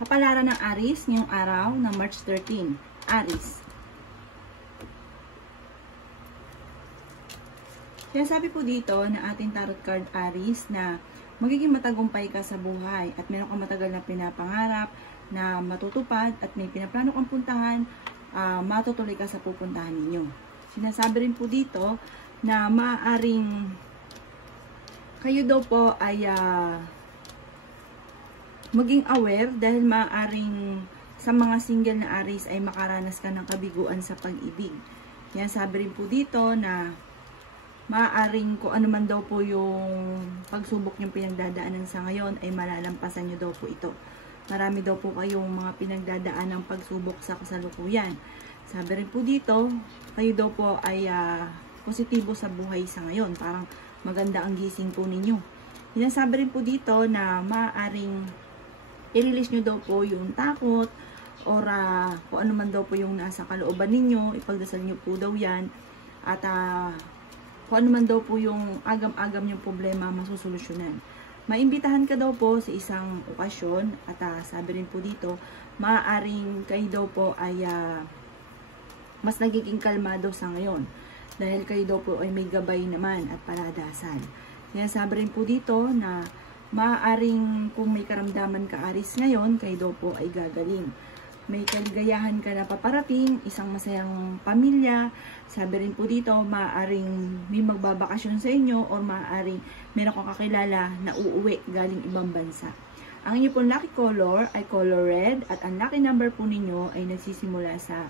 Kapalaran ng Aries ngayong araw ng March 13. Aries. Kaya sabi po dito na ating tarot card Aries na magiging matagumpay ka sa buhay at meron kang matagal na pinapangarap na matutupad at may pinaplano kang puntahan, matutuloy ka sa pupuntahan ninyo. Sinasabi rin po dito na maaaring kayo daw po ay maging aware dahil maaaring sa mga single na Aries ay makaranas ka ng kabiguan sa pag-ibig. Yan, sabi rin po dito na maaaring kung ano man daw po yung pagsubok yung pinagdadaanan sa ngayon ay malalampasan nyo daw po ito. Marami daw po kayong mga pinagdadaan ng pagsubok sa kasalukuyan. Sabi rin po dito, kayo daw po ay positibo sa buhay sa ngayon. Parang maganda ang gising po ninyo. Sinasabi rin po dito na maaaring i-release nyo daw po yung takot or kung ano man daw po yung nasa kalooban ninyo, ipagdasal nyo po daw yan at kung ano man daw po yung agam-agam yung problema masusolusyonan. Maimbitahan ka daw po sa isang okasyon at sabi rin po dito, maaaring kayo daw po ay mas nagiging kalmado sa ngayon dahil kayo daw po ay may gabay naman at paladasal. Kaya sabi rin po dito na maaaring kung may karamdaman ka Aries ngayon, kayo daw po ay gagaling. May kaligayahan ka na paparating, isang masayang pamilya. Sabi rin po dito, maaaring may magbabakasyon sa inyo or maaaring meron kang kakilala na uuwi galing ibang bansa. Ang inyo pong lucky color ay color red at ang lucky number po ninyo ay nagsisimula sa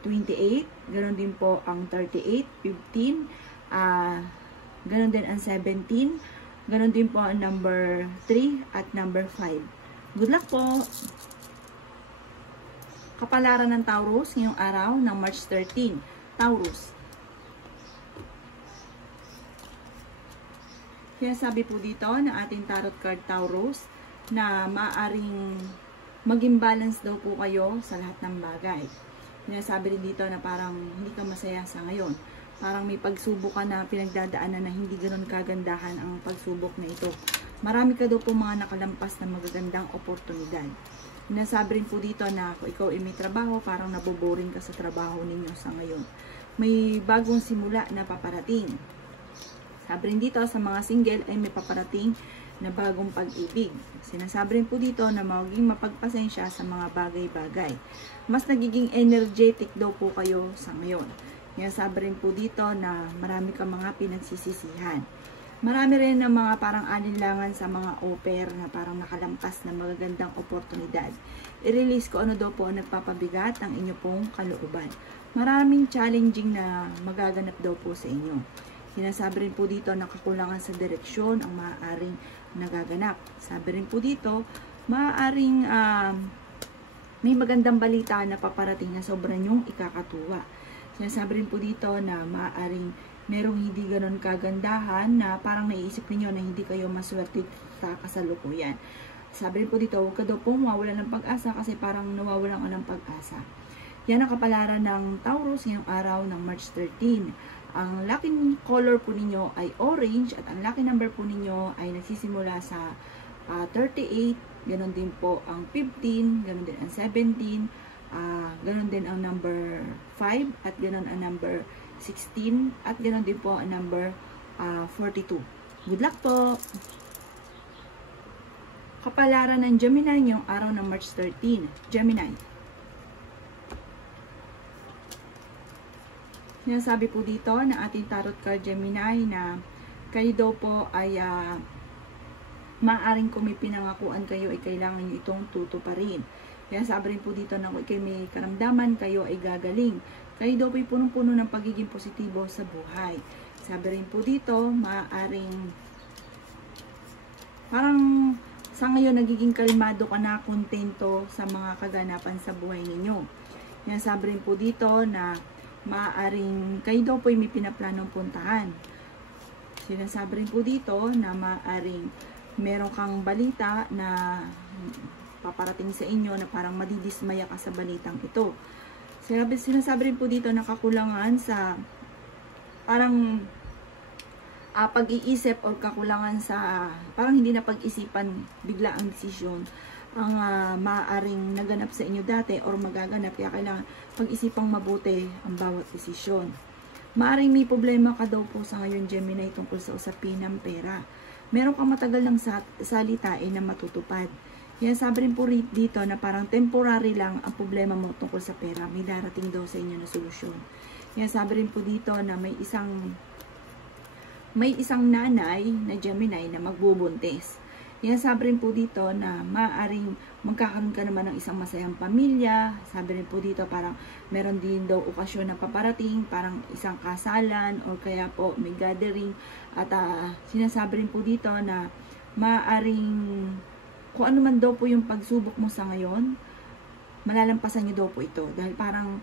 28, ganoon din po ang 38, 15, ganoon din ang 17, ganon din po ang number 3 at number 5. Good luck po! Kapalaran ng Taurus ngayong araw ng March 13. Taurus. Kaya sabi po dito na ating tarot card Taurus na maaaring maging balance daw po kayo sa lahat ng bagay. Sinasabi rin dito na parang hindi ka masaya sa ngayon. Parang may pagsubok ka na pinagdadaanan na hindi ganoon kagandahan ang pagsubok na ito. Marami ka daw po mga nakalampas na magagandang oportunidad. Sinasabi rin po dito na kung ikaw ay may trabaho, parang naboboring ka sa trabaho ninyo sa ngayon. May bagong simula na paparating. Sabi rin dito sa mga single ay may paparating na bagong pag-ibig. Sinasabi rin po dito na maging mapagpasensya sa mga bagay-bagay. Mas nagiging energetic daw po kayo sa ngayon. Kaya sabi rin po dito na marami kang mga pinagsisisihan. Marami rin na mga parang alinlangan sa mga offer na parang nakalampas na magagandang oportunidad. I-release ko ano daw po ang nagpapabigat ang inyo pong kalooban. Maraming challenging na magaganap daw po sa inyo. Sinasabi rin po dito na kakulangan sa direksyon ang maaaring nagaganap. Sabi rin po dito, maaaring may magandang balita na paparating na sobrang yung ikakatuwa. Sinasabi rin po dito na maaaring merong hindi ganon kagandahan na parang naiisip niyo na hindi kayo maswerte sa kasalukuyan. Sabi rin po dito, huwag ka daw po mawawalan ng pag-asa kasi parang nawawalan ka ng pag-asa. Yan ang kapalaran ng Taurus ngayong araw ng March 13. Ang lucky color po ninyo ay orange at ang lucky number po ninyo ay nagsisimula sa 38, ganon din po ang 15, ganon din ang 17, ganon din ang number 5 at ganon ang number 16 at ganon din po ang number 42. Good luck po! Kapalaran ng Gemini ngayong araw ng March 13. Gemini. Sinasabi po dito na ating tarot card Gemini na kayo daw po ay maaaring kung may pinangakuan kayo ay kailangan nyo itong tutuparin. Kaya sabi rin po dito na kung kayo may karamdaman, kayo ay gagaling. Kayo daw po ay punong-puno ng pagiging positibo sa buhay. Sabi rin po dito, maaaring parang sa ngayon nagiging kalmado ka na, kontento sa mga kaganapan sa buhay ninyo. Kaya sabi rin po dito na maaaring kayo daw po ay may pinaplanong puntahan. Sinasabi rin po dito na maaaring meron kang balita na paparating sa inyo na parang madidismaya ka sa balitang ito. Sinasabi rin po dito na kakulangan sa parang pag-iisip o kakulangan sa parang hindi na pag-isipan bigla ang desisyon ang maaaring naganap sa inyo dati or magaganap, kaya kailangan pag-isipang mabuti ang bawat desisyon. Maaaring may problema ka daw po sa ngayon, Gemini, tungkol sa usapin ng pera. Meron kang matagal ng salitain na matutupad. Yan, sabi rin po dito na parang temporary lang ang problema mo tungkol sa pera. May darating daw sa inyo na solusyon. Yan, sabi rin po dito na may isang nanay na Gemini na magbubuntis. Yan, sabi rin po dito na maaaring magkakaroon ka naman ng isang masayang pamilya. Sabi rin po dito parang meron din daw okasyon na paparating, parang isang kasalan or kaya po may gathering. At sinasabi rin po dito na maaaring kung ano man daw po yung pagsubok mo sa ngayon, malalampasan niyo daw po ito. Dahil parang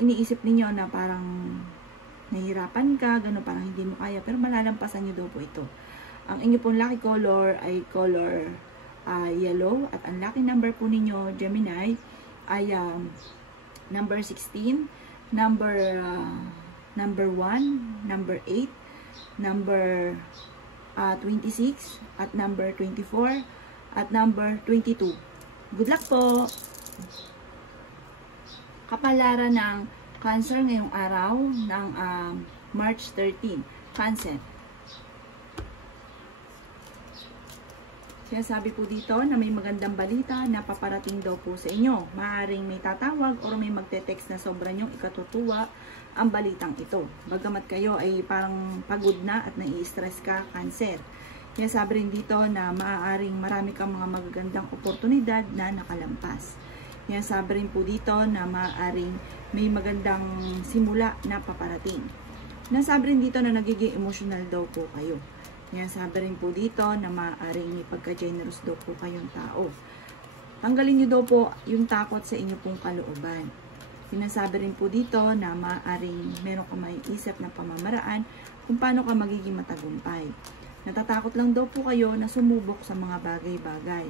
iniisip niyo na parang nahihirapan ka, gano'n, parang hindi mo kaya, pero malalampasan niyo daw po ito. Ang inyo pong lucky color ay color yellow, at ang lucky number po ninyo, Gemini, ay number 16, number 1, number 8, number 26, at number 24, at number 22. Good luck po! Kapalaran ng Cancer ngayong araw ng March 13. Cancer. Kaya sabi po dito na may magandang balita na paparating daw po sa inyo. Maaaring may tatawag o may magte-text na sobra nyong ikatutuwa ang balitang ito. Bagamat kayo ay parang pagod na at nai-stress ka, Cancer. Kaya sabi rin dito na maaaring marami kang mga magagandang oportunidad na nakalampas. Kaya sabi rin po dito na maaaring may magandang simula na paparating. Nasabi rin dito na nagiging emotional daw po kayo. Kaya sabi rin po dito na maaaring may pagka-generous daw po kayong tao. Tanggalin nyo daw po yung takot sa inyo pong kalooban. Sinasabi rin po dito na maaaring meron ka maiisip na pamamaraan kung paano ka magiging matagumpay. Natatakot lang daw po kayo na sumubok sa mga bagay-bagay.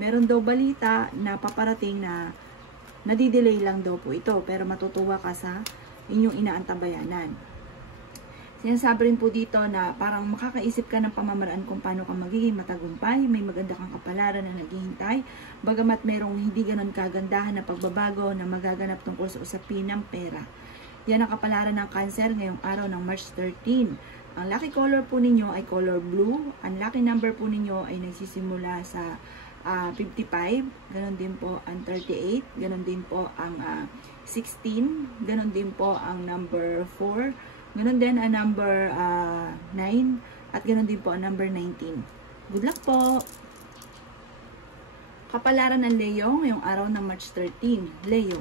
Meron daw balita na paparating na nadidelay lang daw po ito, pero matutuwa ka sa inyong inaantabayanan. Sinasabi rin po dito na parang makakaisip ka ng pamamaraan kung paano ka magiging matagumpay, may maganda kang kapalaran na naghihintay, bagamat merong hindi ganon kagandahan na pagbabago na magaganap tungkol sa usapin ng pera. Yan ang kapalaran ng Cancer ngayong araw ng March 13. Ang lucky color po ninyo ay color blue, ang lucky number po ninyo ay nagsisimula sa 55, ganon din po ang 38, ganon din po ang 16, ganon din po ang number 4, ganon din ang number 9, at ganon din po ang number 19. Good luck po! Kapalaran ng Leo ngayong araw ng March 13. Leo.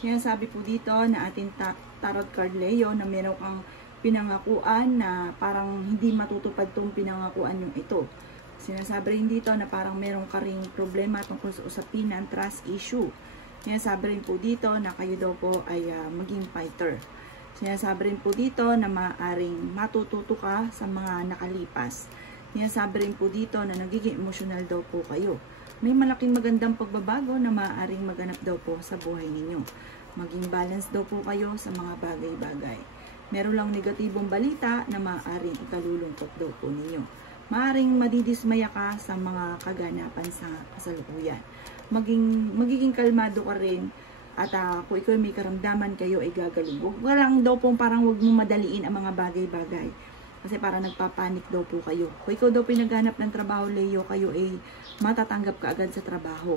Kaya sabi po dito na ating tarot card Leo na meron kang pinangakuan na parang hindi matutupad tong pinangakuan yung ito. Sinasabi rin dito na parang meron ka ring problema tungkol sa usapin ng trust issue. Sinasabi rin po dito na kayo daw po ay maging fighter. Sinasabi rin po dito na maaaring matututo ka sa mga nakalipas. Sinasabi rin po dito na nagiging emotional daw po kayo. May malaking magandang pagbabago na maaaring maganap daw po sa buhay ninyo. Maging balance daw po kayo sa mga bagay-bagay. Meron lang negatibong balita na maaaring ikalulungkot daw po ninyo. Maaaring madidismaya ka sa mga kaganapan sa kasalukuyan. Magiging kalmado ka rin, at kung ikaw may karamdaman kayo ay gagaling. Huwag lang daw po parang huwag mo madaliin ang mga bagay-bagay. Kasi parang nagpapanik daw po kayo. Kung ikaw daw pinaghanap ng trabaho, Leo, kayo ay matatanggap ka agad sa trabaho.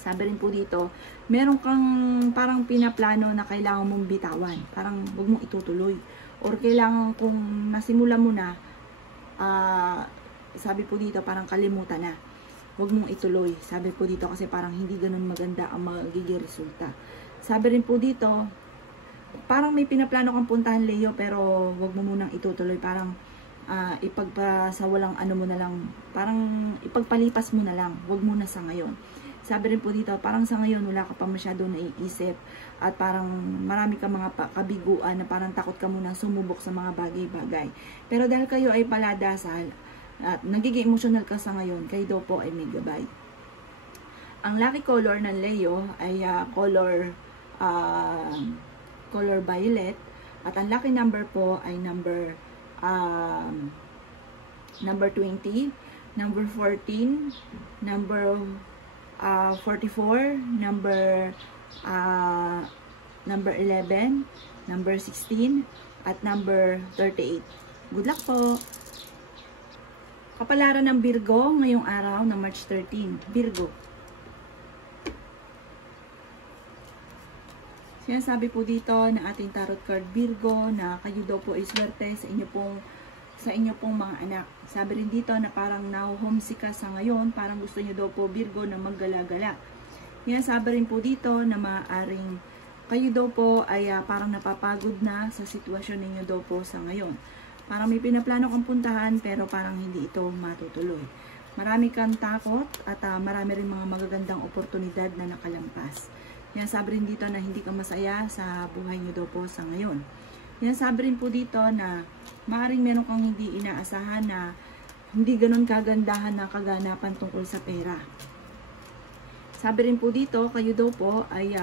Sabi rin po dito, meron kang parang pinaplano na kailangan mong bitawan. Parang huwag mong itutuloy. Or kailangan kung nasimula mo na, sabi po dito parang kalimutan na. Huwag mong ituloy. Sabi po dito kasi parang hindi ganun maganda ang magiging resulta. Sabi rin po dito, parang may pinaplano kang puntahan, Leo, pero huwag mo munang itutuloy. Parang ipagpasawalang ano mo na lang. Parang ipagpalipas mo na lang. Huwag mo na sa ngayon. Sabi rin po dito, parang sa ngayon wala ka pa masyado naiisip at parang marami ka mga kabiguan na parang takot ka muna sumubok sa mga bagay-bagay. Pero dahil kayo ay paladasal at nagiging emotional ka sa ngayon, kayo daw po ay may gabay. Ang lucky color ng Leo ay color violet, at ang lucky number po ay number number 20, number 14, number 44, number 11, number 16, at number 38. Good luck po! Kapalaran ng Virgo ngayong araw ng March 13. Virgo. Sinasabi po dito na ating tarot card Virgo na kayo daw po ay swerte sa inyo pong mga anak. Sabi rin dito na parang na-homesick ka sa ngayon, parang gusto niyo daw po Virgo na maggala-gala. Sinasabi rin po dito na maaaring kayo daw po ay parang napapagod na sa sitwasyon ninyo daw po sa ngayon. Parang may pinaplano kang puntahan pero parang hindi ito matutuloy. Marami kang takot at marami rin mga magagandang oportunidad na nakalampas. Yan sabi rin dito na hindi ka masaya sa buhay niyo daw po sa ngayon. Yan sabi rin po dito na maaaring meron kang hindi inaasahan na hindi ganun kagandahan na kaganapan tungkol sa pera. Sabi rin po dito, kayo daw po ay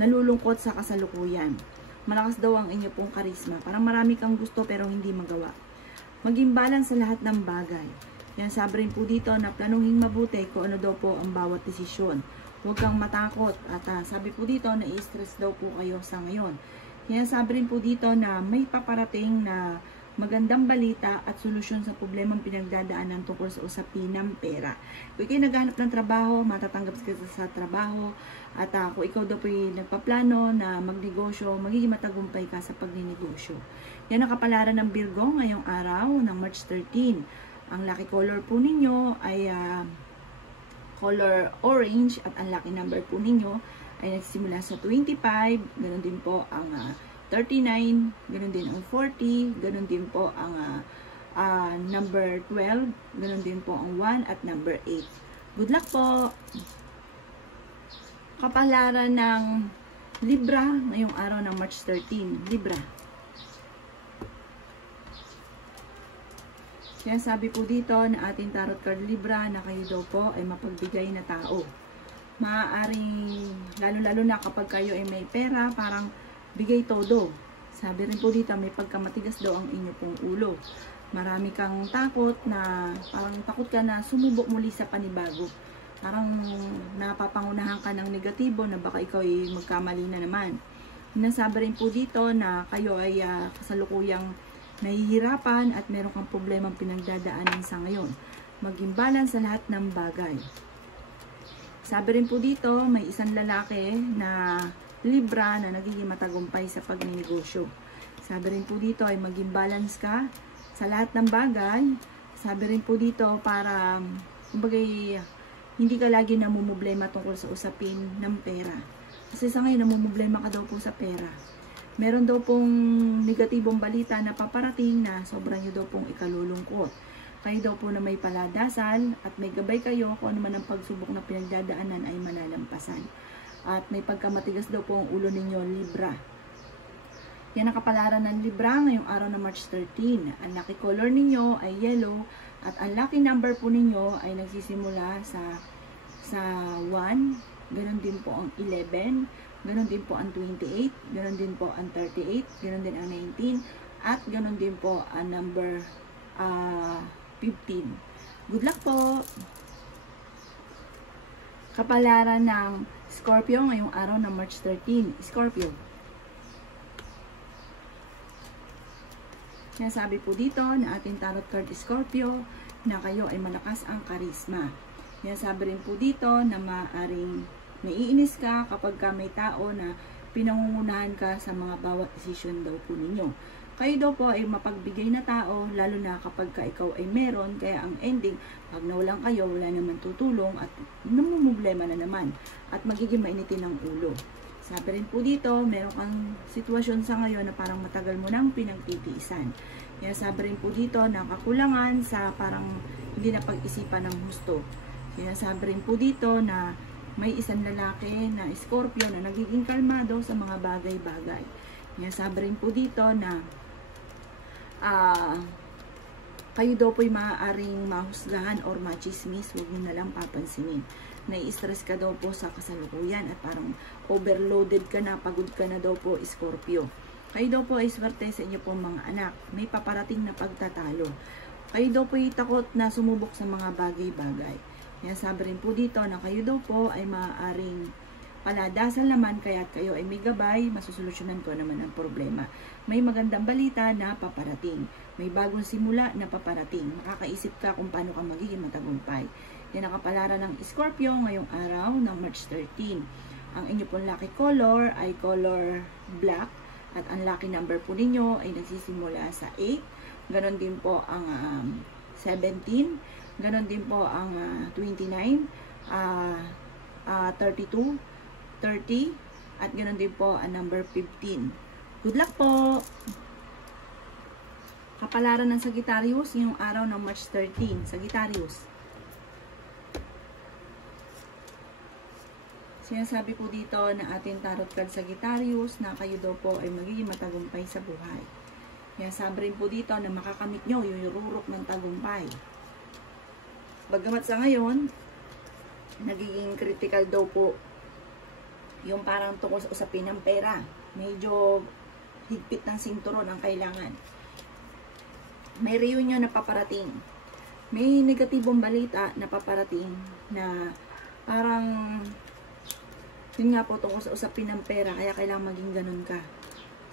nalulungkot sa kasalukuyan. Malakas daw ang inyo pong karisma. Parang marami kang gusto pero hindi magawa. Maging balance sa lahat ng bagay. Yan sabi rin po dito na planuhin mabuti kung ano daw po ang bawat desisyon. Huwag kang matakot. At sabi po dito na i-stress daw po kayo sa ngayon. Yan sabi rin po dito na may paparating na magandang balita at solusyon sa problemang pinagdadaanan tungkol sa usapin ng pera. Kung ikaw naghahanap ng trabaho, matatanggap ka sa trabaho. At kung ikaw daw po nagpaplano na magnegosyo, magiging matagumpay ka sa pagninegosyo. Yan ang kapalaran ng Virgo ngayong araw ng March 13. Ang lucky color po ninyo ay color orange at ang lucky number po ninyo ay nagsimula sa 25, ganoon din po ang 39, ganoon din ang 40, ganoon din po ang number 12, ganoon din po ang 1 at number 8. Good luck po! Kapalaran ng Libra ngayong araw ng March 13. Libra. Kaya sabi po dito na ating tarot card Libra na kayo daw po ay mapagbigay na tao. Maaaring, lalo-lalo na kapag kayo ay may pera, parang bigay todo. Sabi rin po dito, may pagkamatigas daw ang inyo pong ulo. Marami kang takot na, parang takot ka na sumubok muli sa panibago. Parang napapangunahan ka ng negatibo na baka ikaw ay magkamali na naman. Nasabi rin po dito na kayo ay kasalukuyang nahihirapan at meron kang problemang pinagdadaanan sa ngayon. Maging balance sa lahat ng bagay. Sabi rin po dito, may isang lalaki na Libra na nagiging matagumpay sa pagninegosyo. Sabi rin po dito ay maging balance ka sa lahat ng bagay. Sabi rin po dito para kumbagay hindi ka lagi namumblema tungkol sa usapin ng pera. Kasi sa ngayon namumblema ka daw po sa pera. Meron daw pong negatibong balita na paparating na sobrang nyo daw pong ikalulungkot. Kayo daw po na may paladasal at may gabay kayo kung ano man ang pagsubok na pinagdadaanan ay malalampasan. At may pagkamatigas daw po ang ulo ninyo, Libra. Yan ang kapalaran ng Libra ngayong araw na March 13. Ang lucky color ninyo ay yellow at ang lucky number po ninyo ay nagsisimula sa 1, ganun din po ang 11, ganun din po ang 28, ganun din po ang 38, ganun din ang 19, at ganun din po ang number 15. Good luck po! Kapalaran ng Scorpio ngayong araw ng March 13. Scorpio. Sinasabi po dito na ating tarot card Scorpio na kayo ay malakas ang karisma. Sinasabi rin po dito na maaaring naiinis ka kapag ka may tao na pinangungunahan ka sa mga bawat desisyon daw po ninyo. Kayo daw po ay mapagbigay na tao, lalo na kapag ka ikaw ay meron, kaya ang ending, pag nawalan kayo, wala naman tutulong at namumblema na naman at magiging mainitin ang ulo. Sabi rin po dito, meron kang sitwasyon sa ngayon na parang matagal mo nang pinagtitiisan. Kaya sabi rin po dito na kakulangan sa parang hindi na pag-isipan ng husto. Kaya sabi rin po dito na may isang lalaki na Scorpio na nagiging kalmado sa mga bagay-bagay. Kaya sabi rin po dito na kayo daw po'y maaaring mahusgahan or machismis, huwag nyo na lang papansinin. Nai-stress ka daw po sa kasalukuyan at parang overloaded ka na, pagod ka na daw po, Scorpio. Kayo daw po ay swerte sa inyo pong mga anak. May paparating na pagtatalo. Kayo daw po ay takot na sumubok sa mga bagay-bagay. Kaya sabi rin po dito na kayo daw po ay maaaring paladasal naman kaya't kayo ay may gabay, masusolusyonan ko naman ang problema. May magandang balita na paparating. May bagong simula na paparating. Makakaisip ka kung paano ka magiging matagumpay. Yan ang kapalaran ng Scorpio ngayong araw ng March 13. Ang inyo pong lucky color ay color black at ang lucky number po ninyo ay nagsisimula sa 8. Ganon din po ang 17. Ganon din po ang 29, 32, 30, at ganon din po ang number 15. Good luck po! Kapalaran ng Sagittarius, yung araw ng March 13. Sagittarius. Sinasabi po dito na ating tarot card Sagittarius na kayo daw po ay magiging matagumpay sa buhay. Kaya sabi rin po dito na makakamit nyo yung rurok ng tagumpay. Bagamat sa ngayon, nagiging critical daw po yung parang tungkol sa usapin ng pera. Medyo higpit ng sinturon ang kailangan. May reunion na paparating. May negatibong balita na paparating na parang yun nga po tungkol sa usapin ng pera, kaya kailangan maging ganun ka.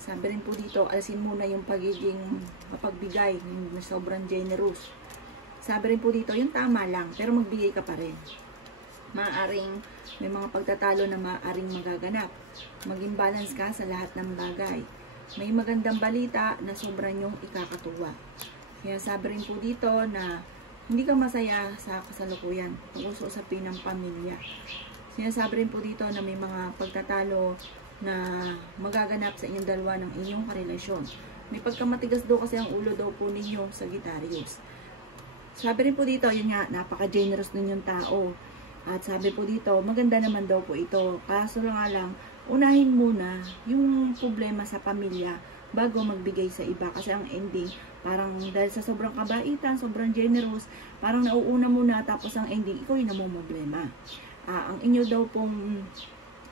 Sabi rin po dito, alisin muna yung pagiging mapagbigay, yung sobrang generous. Sabi rin po dito, yung tama lang, pero magbigay ka pa rin. Maaaring may mga pagtatalo na maaaring magaganap. Maging balance ka sa lahat ng bagay. May magandang balita na sobrang yung ikakatuwa. Kaya sabi rin po dito na hindi ka masaya sa kasalukuyan tungkol sa usapin ng pamilya. Sinasabi rin po dito na may mga pagtatalo na magaganap sa inyong dalawa ng inyong karelasyon. May pagkamatigas daw kasi ang ulo daw po ninyo sa Sagittarius. Sabi rin po dito, yun nga, napaka-generous ninyong tao. At sabi po dito, maganda naman daw po ito. Kaso nga lang, unahin muna yung problema sa pamilya bago magbigay sa iba. Kasi ang ending, parang dahil sa sobrang kabaitan, sobrang generous, parang nauuna muna tapos ang ending, ikaw yung namumblema. Ang inyo daw pong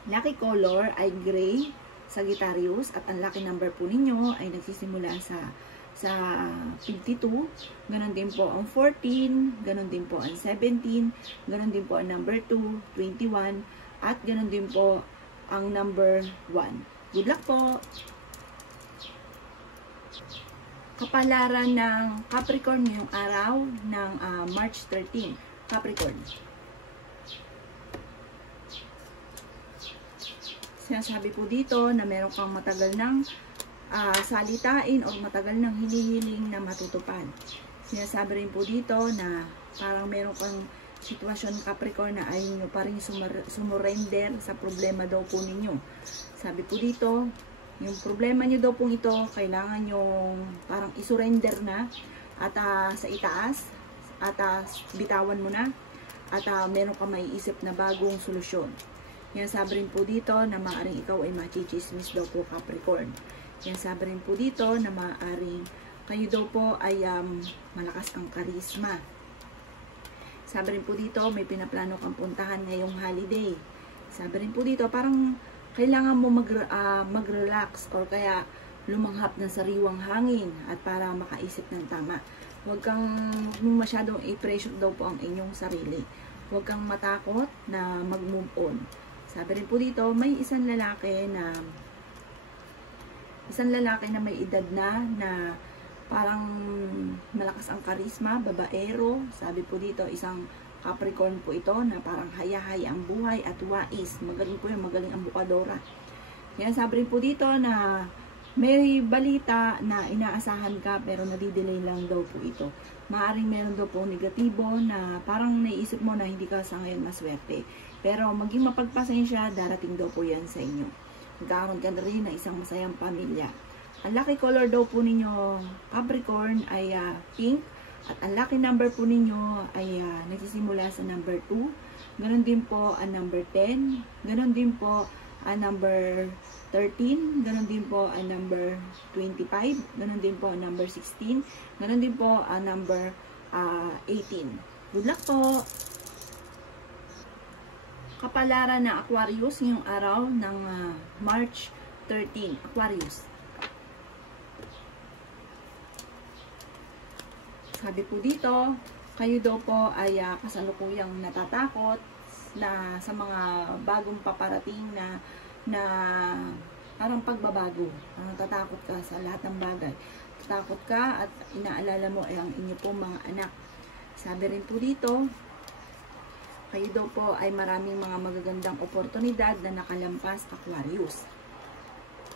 lucky color ay gray, Sagittarius, at ang lucky number po ninyo ay nagsisimula sa 52, ganon din po ang 14, ganon din po ang 17, ganon din po ang number 2, 21, at ganon din po ang number 1. Good luck po! Kapalaran ng Capricorn ngayong araw ng March 13. Capricorn. Sinasabi po dito na meron kang matagal ng salitain o matagal ng hinihiling na matutupad. Sinasabi rin po dito na parang meron kang sitwasyon Capricorn na ayaw nyo pa rin sumurrender sa problema daw po ninyo. Sabi po dito, yung problema nyo daw po ito, kailangan nyo parang isurrender na at sa itaas at bitawan mo na at meron kang maiisip na bagong solusyon. Yan sabi rin po dito na maaaring ikaw ay machichismis daw po Capricorn. Yan sabi rin po dito na maaaring kayo daw po ay malakas ang karisma. Sabi rin po dito may pinaplano kang puntahan ngayong holiday. Sabi rin po dito parang kailangan mo mag-relax or kaya lumanghap ng sariwang hangin at para makaisip ng tama. Huwag kang masyadong i-pressure daw po ang inyong sarili. Huwag kang matakot na mag-move on. Sabi rin po dito, may isang lalaki na may edad na parang malakas ang karisma, babaero. Sabi po dito, isang Capricorn po ito na parang hayahay ang buhay at wais. Magaling po yung magaling ang bukadora. Kaya sabi rin po dito na may balita na inaasahan ka pero nadidelay lang daw po ito. Maaring meron daw po negatibo na parang naiisip mo na hindi ka sa ngayon maswerte. Pero maging mapagpasensya, darating daw po yan sa inyo. Magkakaroon ka na rin ng isang masayang pamilya. Ang lucky color daw po ninyo Capricorn ay pink. At ang lucky number po ninyo ay nagsisimula sa number 2. Ganon din po ang number 10. Ganon din po ang number 13. Ganon din po ang number 25. Ganon din po ang number 16. Ganon din po ang number 18. Good luck po! Kapalaran na Aquarius ngayong araw ng March 13. Aquarius. Sabi po dito, kayo daw po ay kasalukuyang natatakot na sa mga bagong paparating na parang pagbabago. Natatakot ka sa lahat ng bagay. Takot ka at inaalala mo ay ang inyo pong mga anak. Sabi rin po dito, kayo daw po ay maraming mga magagandang oportunidad na nakalampas, Aquarius.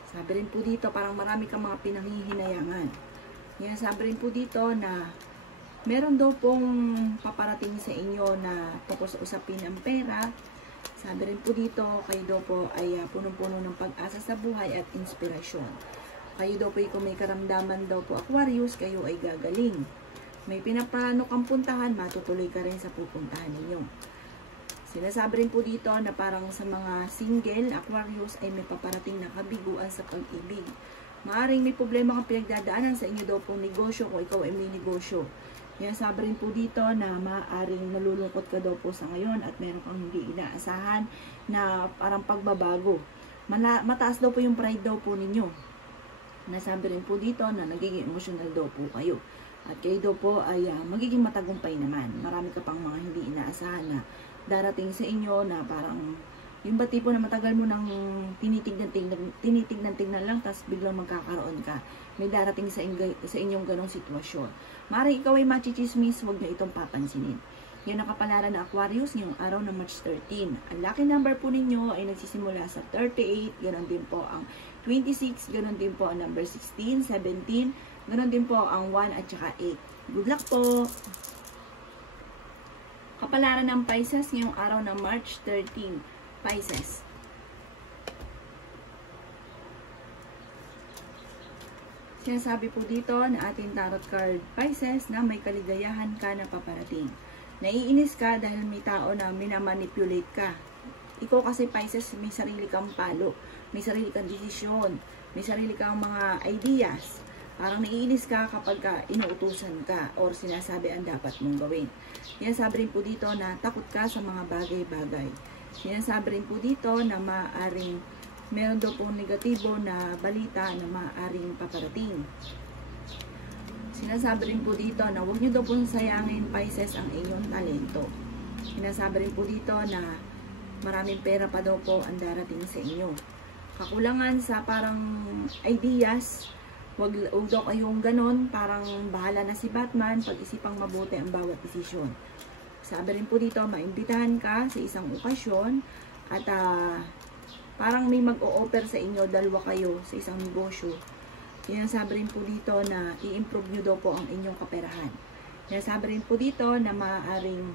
Sabi rin po dito, parang marami kang mga pinanghihinayangan. Yan, sabi rin po dito na meron daw pong paparating sa inyo na tungkol sa usapin ng pera. Sabi rin po dito, kayo daw po ay punong-puno ng pag-asa sa buhay at inspirasyon. Kayo daw po kung may karamdaman daw po Aquarius, kayo ay gagaling. May pinaplano kang puntahan, matutuloy ka rin sa pupuntahan ninyo. Sinasabi rin po dito na parang sa mga single Aquarius ay may paparating na kabiguan sa pag-ibig. Maaring may problema kang pinagdadaanan sa inyo daw pong negosyo kung ikaw ay may negosyo. Yan, sabi rin po dito na maaaring nalulungkot ka daw po sa ngayon at meron kang hindi inaasahan na parang pagbabago. Mataas daw po yung pride daw po ninyo. Nasabi rin po dito na nagiging emotional daw po kayo. At kayo daw po ay magiging matagumpay naman. Marami ka pang mga hindi inaasahan na darating sa inyo na parang yung ba tipo na matagal mo nang tinitignan lang tapos biglang magkakaroon ka. May darating sa inyong ganong sitwasyon. Maaaring ikaw ay machichismis, huwag na itong papansinin. Yan ang kapalaran na Aquarius ngayong araw ng March 13. Ang lucky number po ninyo ay nagsisimula sa 38, ganoon din po ang 26, ganoon din po ang number 16, 17, ganoon din po ang 1 at saka 8. Good luck po! Kapalaran ng Pisces ngayong araw ng March 13. Pisces. Sinasabi po dito na ating tarot card Pisces na may kaligayahan ka na paparating. Naiinis ka dahil may tao na minamanipulate ka. Ikaw kasi Pisces, may sarili kang palo, may sarili kang desisyon, may sarili kang mga ideas. Parang naiinis ka kapag inuutusan ka or sinasabi ang dapat mong gawin. Sinasabi rin po dito na takot ka sa mga bagay-bagay. Sinasabi rin po dito na maaaring meron daw pong negatibo na balita na maaaring paparating. Sinasabi rin po dito na huwag nyo daw pong sayangin Pisces ang inyong talento. Sinasabi rin po dito na maraming pera pa daw po ang darating sa inyo. Kakulangan sa parang ideas, huwag daw kayong ganon, parang bahala na si Batman, pag-isipang mabuti ang bawat desisyon. Sabi rin po dito, maimbitahan ka sa isang okasyon at parang may mag-o-offer sa inyo, dalawa kayo sa isang negosyo. Sinasabi rin po dito na i-improve nyo daw po ang inyong kaperahan. Sinasabi rin po dito na maaaring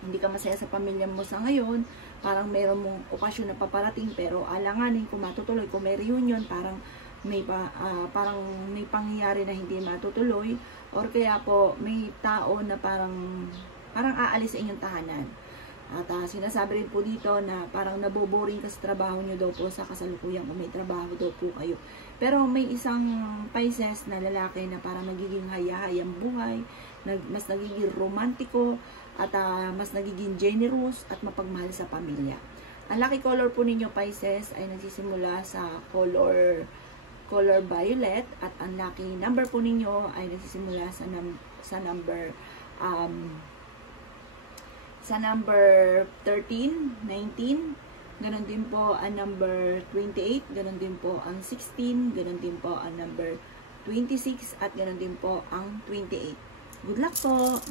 hindi ka masaya sa pamilya mo sa ngayon, parang mayroon mong okasyon na paparating pero alanganin kung matutuloy, kung may reunion, parang may pangyayari na hindi matutuloy or kaya po may tao na parang aalis sa inyong tahanan. At sinasabi rin po dito na parang naboboring ka sa trabaho nyo daw po sa kasalukuyan kung may trabaho daw po kayo. Pero may isang Pisces na lalaki na parang nagiging hayahayang buhay, mas nagiging romantiko at mas nagiging generous at mapagmahal sa pamilya. Ang lucky color po ninyo Pisces ay nagsisimula sa color violet at ang lucky number po ninyo ay nagsisimula sa number 13, 19, ganon din po ang number 28, ganon din po ang 16, ganon din po ang number 26, at ganon din po ang 28. Good luck po!